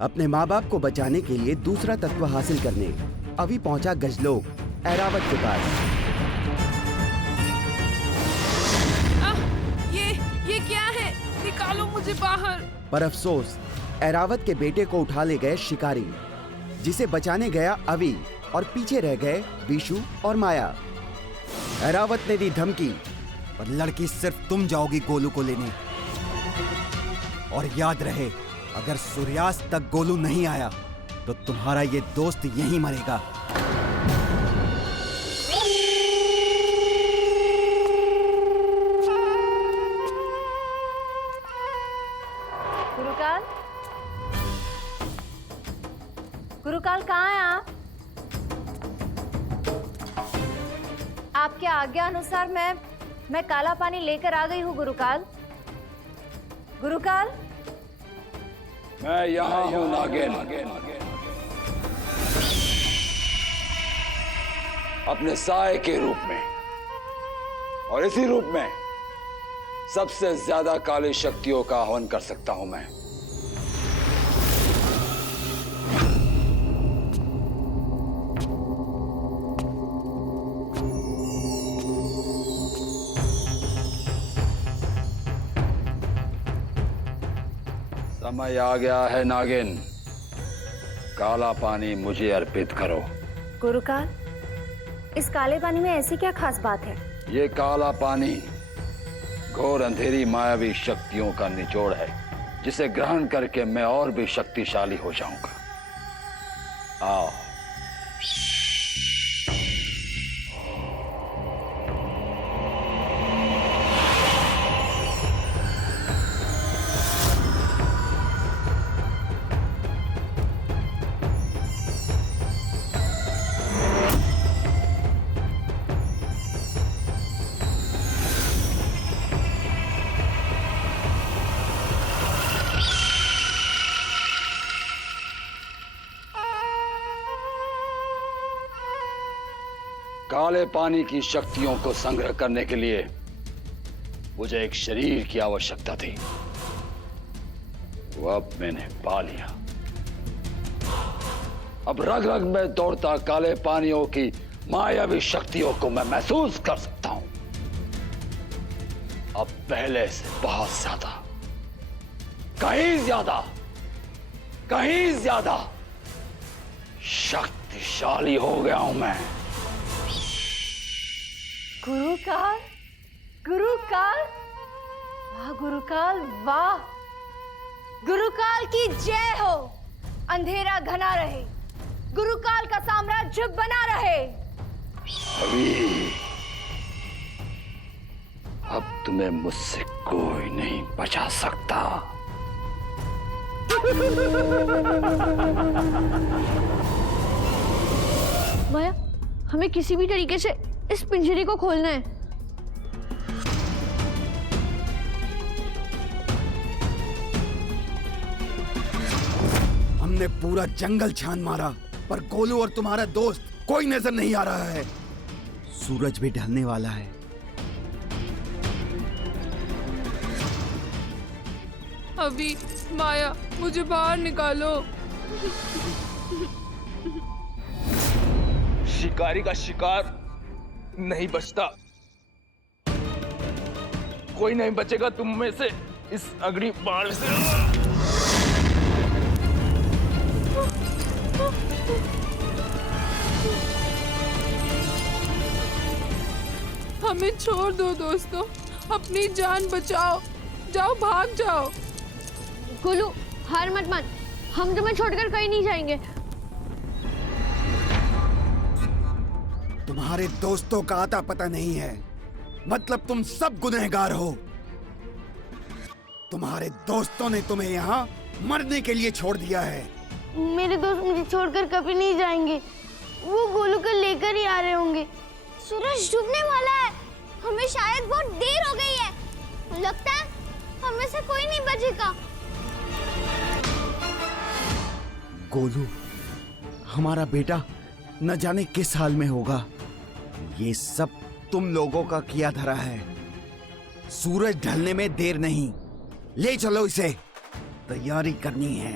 अपने माँ बाप को बचाने के लिए दूसरा तत्व हासिल करने अभी पहुंचा गजलोक ऐरावत के पास। ये क्या है? निकालो मुझे बाहर। पर अफसोस ऐरावत के बेटे को उठा ले गए शिकारी, जिसे बचाने गया अवी और पीछे रह गए विशु और माया। ऐरावत ने दी धमकी, और लड़की सिर्फ तुम जाओगी गोलू को लेने। और याद रहे, अगर सूर्यास्त तक गोलू नहीं आया तो तुम्हारा ये दोस्त यहीं मरेगा। गुरुकाल, गुरुकाल कहाँ हैं आप? आपके आज्ञा अनुसार मैं काला पानी लेकर आ गई हूँ गुरुकाल। गुरुकाल, मैं यहाँ हूँ नागिन। अपने साए के रूप में, और इसी रूप में सबसे ज्यादा काली शक्तियों का आह्वान कर सकता हूं मैं। समय आ गया है नागिन, काला पानी मुझे अर्पित करो। गुरुकाल, इस काले पानी में ऐसी क्या खास बात है? ये काला पानी घोर अंधेरी मायावी शक्तियों का निचोड़ है, जिसे ग्रहण करके मैं और भी शक्तिशाली हो जाऊंगा। आओ। काले पानी की शक्तियों को संग्रह करने के लिए मुझे एक शरीर की आवश्यकता थी, वो अब मैंने पा लिया। अब रग रग में दौड़ता काले पानियों की मायावी शक्तियों को मैं महसूस कर सकता हूं। अब पहले से बहुत ज्यादा, कहीं ज्यादा शक्तिशाली हो गया हूं मैं। गुरुकाल, गुरुकाल, वाह गुरुकाल, वाह। गुरुकाल की जय हो। अंधेरा घना रहे, गुरुकाल का साम्राज्य बना रहे। अभी अब तुम्हें मुझसे कोई नहीं बचा सकता। माया, हमें किसी भी तरीके से इस पिंजरे को खोलना है। हमने पूरा जंगल छान मारा, पर गोलू और तुम्हारा दोस्त कोई नजर नहीं आ रहा है। सूरज भी ढलने वाला है। अभी माया, मुझे बाहर निकालो। शिकारी का शिकार नहीं बचता, कोई नहीं बचेगा तुम में से इस अग्नि बाण से। हमें छोड़ दो दोस्तों, अपनी जान बचाओ, जाओ भाग जाओ। गोलू, हार मत मान, हम तुम्हें छोड़कर कहीं नहीं जाएंगे। तुम्हारे दोस्तों का आता पता नहीं है, मतलब तुम सब गुनहगार हो। तुम्हारे दोस्तों ने तुम्हें यहाँ मरने के लिए छोड़ दिया है। मेरे दोस्त मुझे छोड़कर कभी नहीं जाएंगे, वो गोलू को लेकर ही आ रहे होंगे। सूरज डूबने वाला है, हमें शायद बहुत देर हो गई है। लगता है हमें से कोई नहीं बचेगा। गोलू, हमारा बेटा न जाने किस हाल में होगा। ये सब तुम लोगों का किया धरा है। सूरज ढलने में देर नहीं, ले चलो इसे। तैयारी करनी है।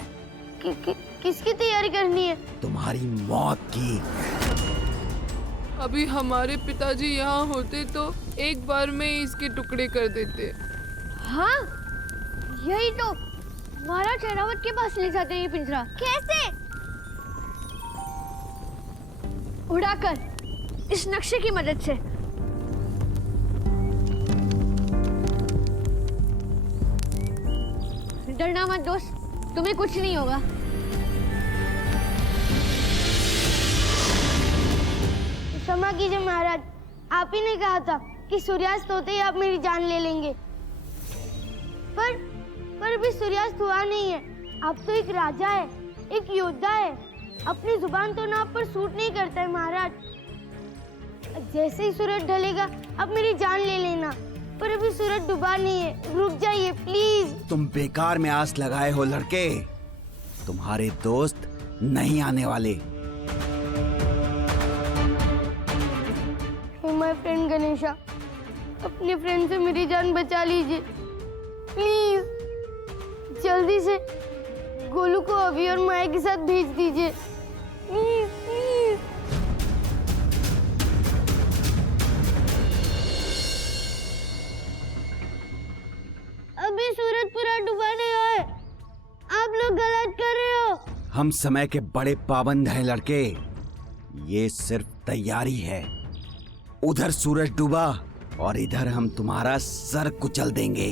किसकी तैयारी करनी है? तुम्हारी मौत की। अभी हमारे पिताजी यहाँ होते तो एक बार में ही इसके टुकड़े कर देते। हाँ, यही तो महाराज एरावत के पास ले जाते हैं ये पिंजरा। कैसे? उड़ाकर, इस नक्शे की मदद से। डरना मत दोस्त, तुम्हें कुछ नहीं होगा। क्षमा कीजिए महाराज, आप ही ने कहा था कि सूर्यास्त होते ही आप मेरी जान ले लेंगे। पर अभी सूर्यास्त हुआ नहीं है। आप तो एक राजा है, एक योद्धा है। अपनी जुबान तो ना आप पर सूट नहीं करता है महाराज। जैसे ही सूरज ढलेगा आप मेरी जान ले लेना। पर अभी सूरज डूबा नहीं है, रुक जाइए प्लीज। तुम बेकार में आस लगाए हो लड़के। तुम्हारे दोस्त नहीं आने वाले। माय फ्रेंड गणेशा, अपने फ्रेंड से मेरी जान बचा लीजिए प्लीज। जल्दी से गोलू को अभी और माया के साथ भेज दीजिए प्लीज प्लीज। अभी सूरज पूरा डूबा नहीं है, आप लोग गलत कर रहे हो। हम समय के बड़े पाबंद हैं लड़के। ये सिर्फ तैयारी है। उधर सूरज डूबा और इधर हम तुम्हारा सर कुचल देंगे।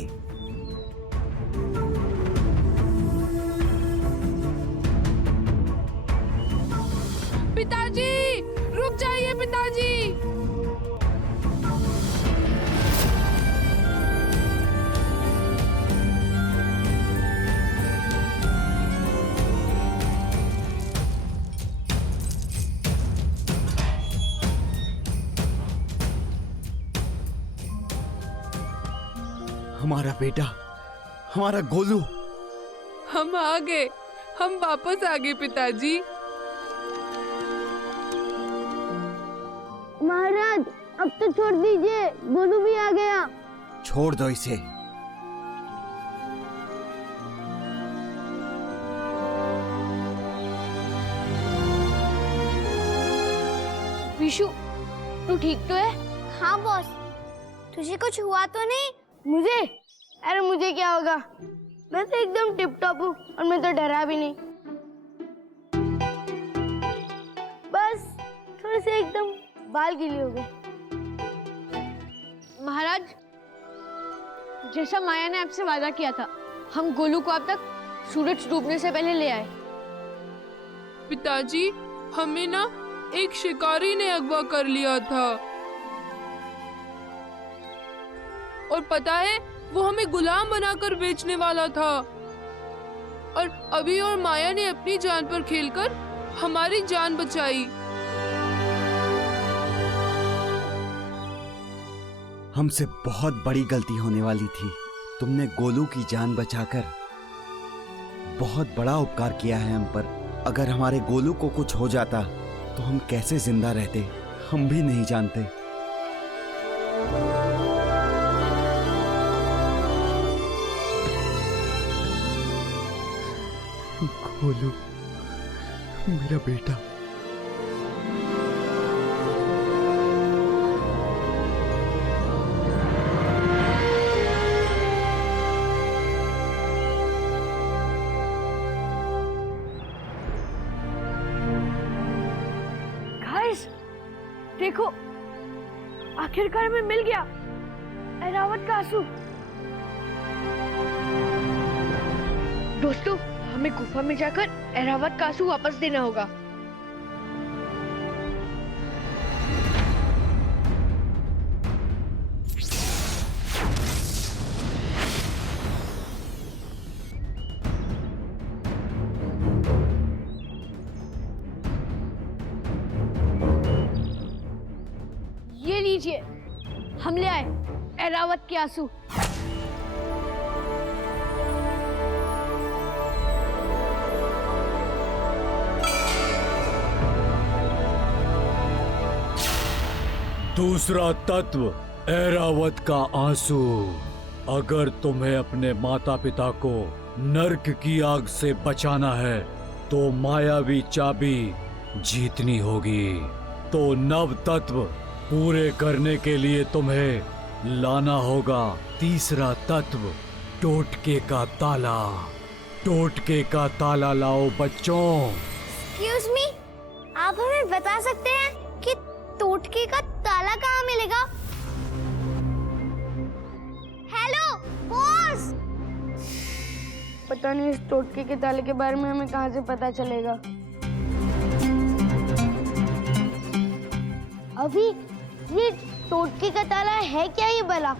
पिताजी, रुक जाइए पिताजी। हमारा बेटा, हमारा गोलू। हम आ गए, हम वापस आ गए पिताजी। महाराज अब तो छोड़ दीजिए, गोलू भी आ गया। छोड़ दो इसे। विशु, तू ठीक तो है? हाँ बॉस, तुझे कुछ हुआ तो नहीं? मुझे? अरे मुझे क्या होगा, मैं तो एकदम टिप टॉप हूँ और मैं तो डरा भी नहीं। बस थोड़े से एकदम बाल गीले हो गए। महाराज, जैसा माया ने आपसे वादा किया था, हम गोलू को अब तक सूरज डूबने से पहले ले आए। पिताजी, हमें ना एक शिकारी ने अगवा कर लिया था और पता है वो हमें गुलाम बनाकर बेचने वाला था। और अभी और माया ने अपनी जान पर खेलकर हमारी जान बचाई। हमसे बहुत बड़ी गलती होने वाली थी। तुमने गोलू की जान बचाकर बहुत बड़ा उपकार किया है हम पर। अगर हमारे गोलू को कुछ हो जाता तो हम कैसे जिंदा रहते, हम भी नहीं जानते। गोलू, मेरा बेटा। गाइस, देखो, आखिरकार में मिल गया एरावत का आंसू। दोस्तों, हमें गुफा में जाकर एरावत का आंसू वापस देना होगा। ये लीजिए, हम ले आए एरावत के आंसू। दूसरा तत्व, ऐरावत का आंसू। अगर तुम्हें अपने माता पिता को नर्क की आग से बचाना है तो मायावी चाबी जीतनी होगी। तो नव तत्व पूरे करने के लिए तुम्हें लाना होगा तीसरा तत्व, टोटके का ताला। टोटके का ताला लाओ बच्चों। एक्सक्यूज मी, आप हमें बता सकते हैं कि टोटके का ताला कहाँ मिलेगा? Hello boss. पता नहीं इस टोटके के ताले के बारे में हमें कहाँ से पता चलेगा। अभी ये टोटके का ताला है क्या ये भला?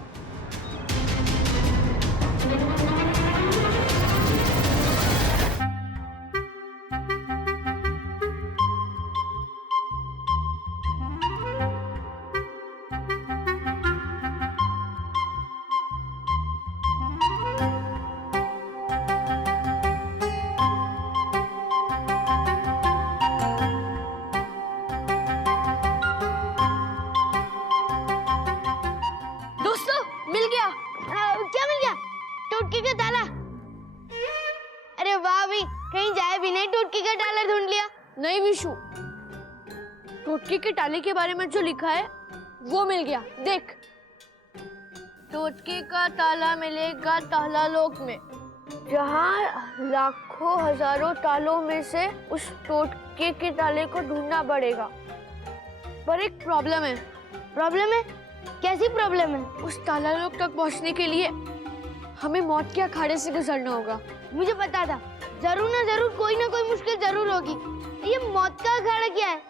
क्या मिल गया? टोटके का ताला। अरे वाह भी, कहीं जाए भी नहीं टोटके का ताला ढूंढ लिया। नहीं विशु, टोटके के ताले के बारे में जो लिखा है वो मिल गया। देख, टोटके का ताला मिलेगा ताला लोक में, जहाँ लाखों हजारों तालों में से उस टोटके के ताले को ढूंढना पड़ेगा। पर एक प्रॉब्लम है। प्रॉब्लम है? कैसी प्रॉब्लम है? उस ताला लोक तक पहुँचने के लिए हमें मौत के अखाड़े से गुजरना होगा। मुझे पता था, जरूर ना जरूर कोई ना कोई मुश्किल जरूर होगी। ये मौत का अखाड़ा क्या है?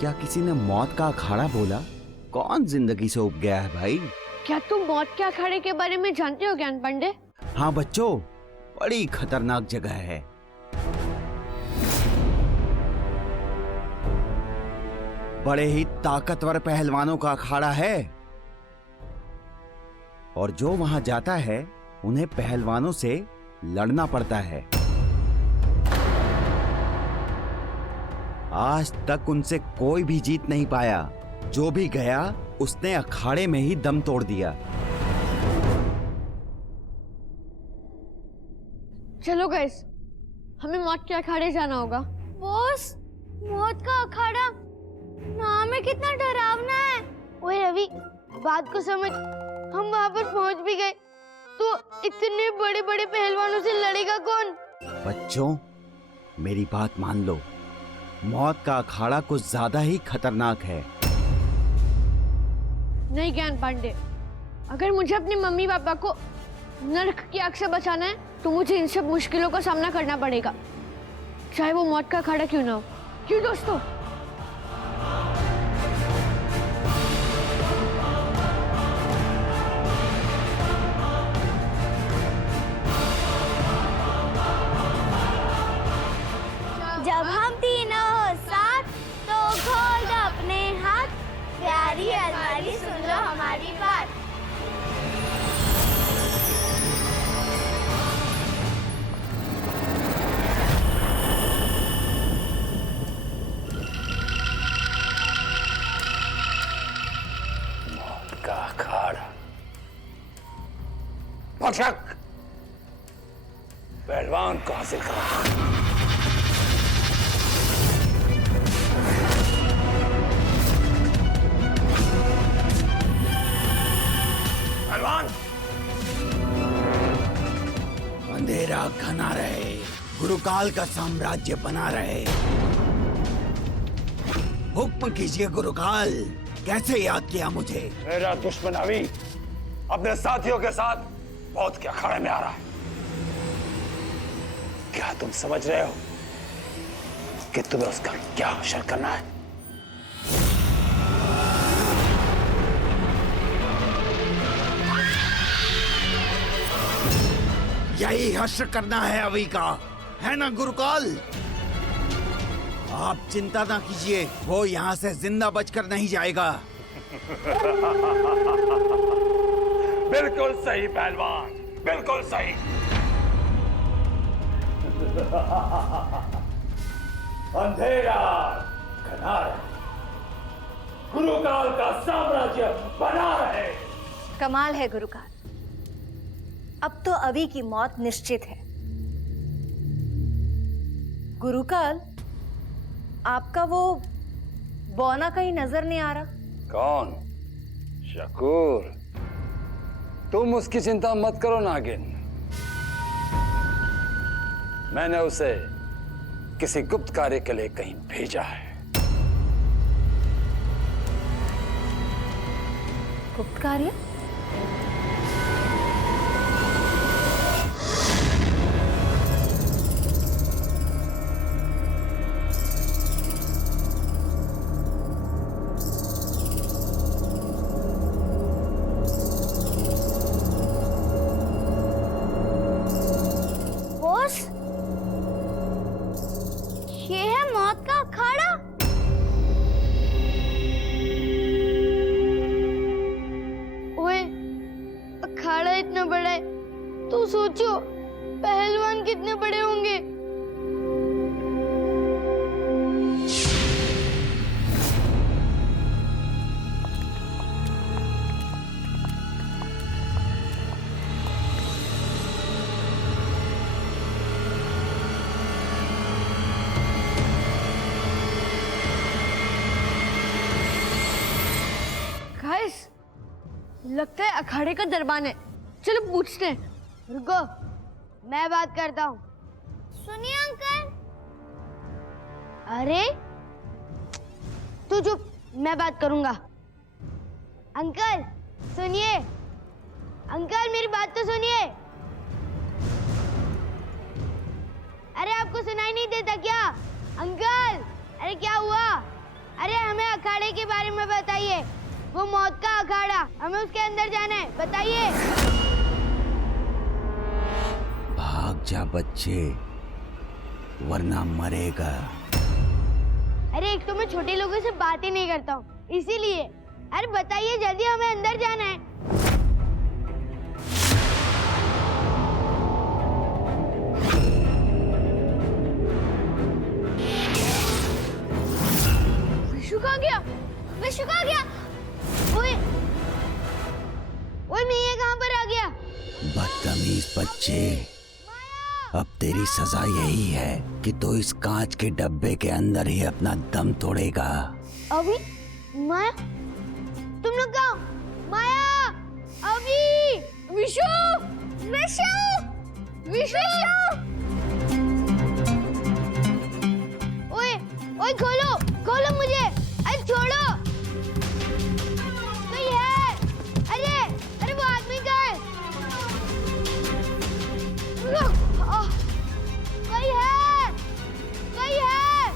क्या किसी ने मौत का अखाड़ा बोला? कौन जिंदगी से उब गया है भाई? क्या तुम मौत के अखाड़े के बारे में जानते हो ज्ञान पांडे? हाँ बच्चों, बड़ी खतरनाक जगह है। बड़े ही ताकतवर पहलवानों का अखाड़ा है और जो वहां जाता है उन्हें पहलवानों से लड़ना पड़ता है। आज तक उनसे कोई भी जीत नहीं पाया। जो भी गया उसने अखाड़े में ही दम तोड़ दिया। चलो गाइस, हमें मौत के अखाड़े जाना होगा। बॉस, मौत का अखाड़ा नाम में कितना डरावना है। ओए रवि, बात को समझ। हम वहाँ पर पहुँच भी गए तो इतने बड़े बड़े पहलवानों से लड़ेगा कौन? बच्चों, मेरी बात मान लो, मौत का अखाड़ा कुछ ज्यादा ही खतरनाक है। नहीं ज्ञान पांडे, अगर मुझे अपने मम्मी पापा को नर्क की आग से बचाना है तो मुझे इन सब मुश्किलों का सामना करना पड़ेगा, चाहे वो मौत का अखाड़ा क्यों ना हो। क्यों दोस्तों? जब हम तीनों हो साथ तो खोल दो अपने हाथ, प्यारी अलमारी सुन लो हमारी बात। मौत का अखाड़ा। भक्षक, पहलवान को हासिल करो। अंधेरा घना रहे, गुरुकाल का साम्राज्य बना रहे। हुक्म कीजिए गुरुकाल, कैसे याद किया मुझे? मेरा दुश्मन अभी अपने साथियों के साथ मौत के अखाड़े में आ रहा है। क्या तुम समझ रहे हो कि तुम्हें उसका क्या हश्र करना है? यही हश्र करना है अभी का, है ना गुरुकाल? आप चिंता ना कीजिए, वो यहाँ से जिंदा बचकर नहीं जाएगा। बिल्कुल सही पहलवान, बिल्कुल सही। अंधेरा घना रहे, गुरुकाल का साम्राज्य बना रहे। कमाल है गुरुकाल, अब तो अवि की मौत निश्चित है। गुरुकाल, आपका वो बौना कहीं नजर नहीं आ रहा। कौन? शकूर। तुम उसकी चिंता मत करो नागिन, मैंने उसे किसी गुप्त कार्य के लिए कहीं भेजा है। गुप्त कार्य? बॉस, ये है मौत का अखाड़ा। ओए, अखाड़ा इतना बड़ा है तो सोचो पहलवान कितने बड़े होंगे। गाइस, लगता है अखाड़े का दरबान है, चलो पूछते हैं। रुको, मैं बात करता हूँ। सुनिए अंकल। अरे तू चुप, मैं बात करूंगा। अंकल सुनिए, अंकल मेरी बात तो सुनिए। अरे आपको सुनाई नहीं देता क्या? अंकल, अरे क्या हुआ? अरे हमें अखाड़े के बारे में बताइए, वो मौत का अखाड़ा, हमें उसके अंदर जाना है, बताइए। भाग जा बच्चे, वरना मरेगा। अरे एक तो मैं छोटे लोगों से बात ही नहीं करता हूँ, इसीलिए। अरे बताइए जल्दी, हमें अंदर जाना है। विशु कहाँ गया? विशु कहाँ गया? ओए, ओए मैं ये कहाँ पर आ गया? बदतमीज बच्चे, अब तेरी सजा यही है कि तू इस कांच के डब्बे के अंदर ही अपना दम तोड़ेगा। अभी माया, तुम लोग कहाँ? माया, अभी, विशु, विशु, विशु, ओए, ओए खोलो, खोलो मुझे, अरे छोड़ो, कोई है? अरे, अरे वो आदमी कहाँ है? कोई है? कोई है?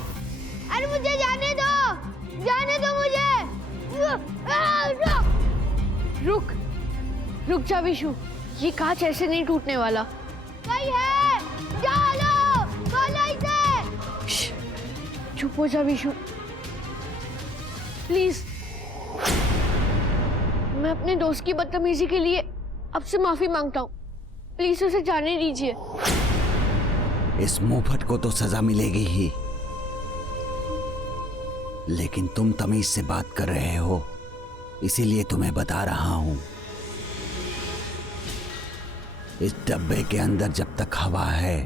अरे मुझे जाने दो मुझे। रुक, रुक जा विशु, ये कांच ऐसे नहीं टूटने वाला। कोई है? चलो, खोलो इसे। चुप हो जा विशु, प्लीज। मैं अपने दोस्त की बदतमीजी के लिए आपसे माफी मांगता हूँ, प्लीज उसे जाने दीजिए। इस मुंहफट को तो सजा मिलेगी ही, लेकिन तुम तमीज से बात कर रहे हो, इसीलिए तुम्हें बता रहा हूं। इस डब्बे के अंदर जब तक हवा है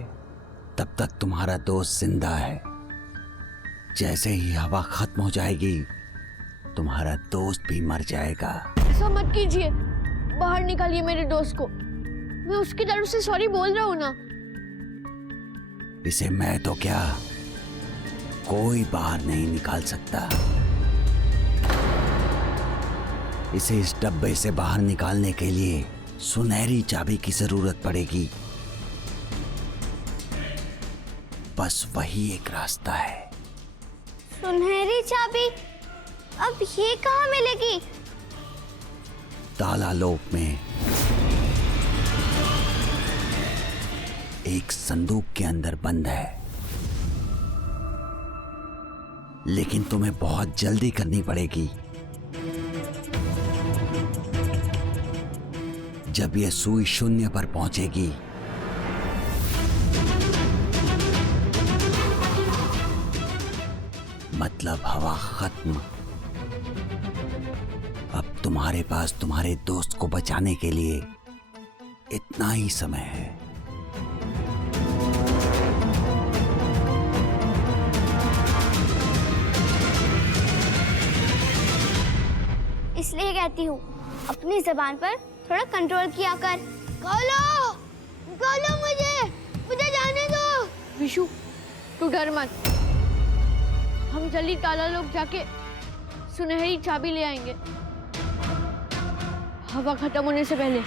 तब तक तुम्हारा दोस्त जिंदा है। जैसे ही हवा खत्म हो जाएगी तुम्हारा दोस्त भी मर जाएगा। ऐसा मत कीजिए, बाहर निकालिए मेरे दोस्त को, मैं उसकी तरफ से सॉरी बोल रहा हूँ ना। इसे मैं तो क्या, कोई बाहर नहीं निकाल सकता। इसे इस डब्बे से बाहर निकालने के लिए सुनहरी चाबी की जरूरत पड़ेगी। बस वही एक रास्ता है। सुनहरी चाबी? अब ये कहाँ मिलेगी? ताला लोक में एक संदूक के अंदर बंद है, लेकिन तुम्हें बहुत जल्दी करनी पड़ेगी। जब यह सुई शून्य पर पहुंचेगी मतलब हवा खत्म, तुम्हारे पास तुम्हारे दोस्त को बचाने के लिए इतना ही समय है। इसलिए कहती हूँ अपनी जबान पर थोड़ा कंट्रोल किया कर। गोलू, गोलू मुझे जाने दो। विशु, तू डर मत। हम जल्दी ताला लोग जाके सुनहरी चाबी ले आएंगे, हवा खत्म होने से पहले।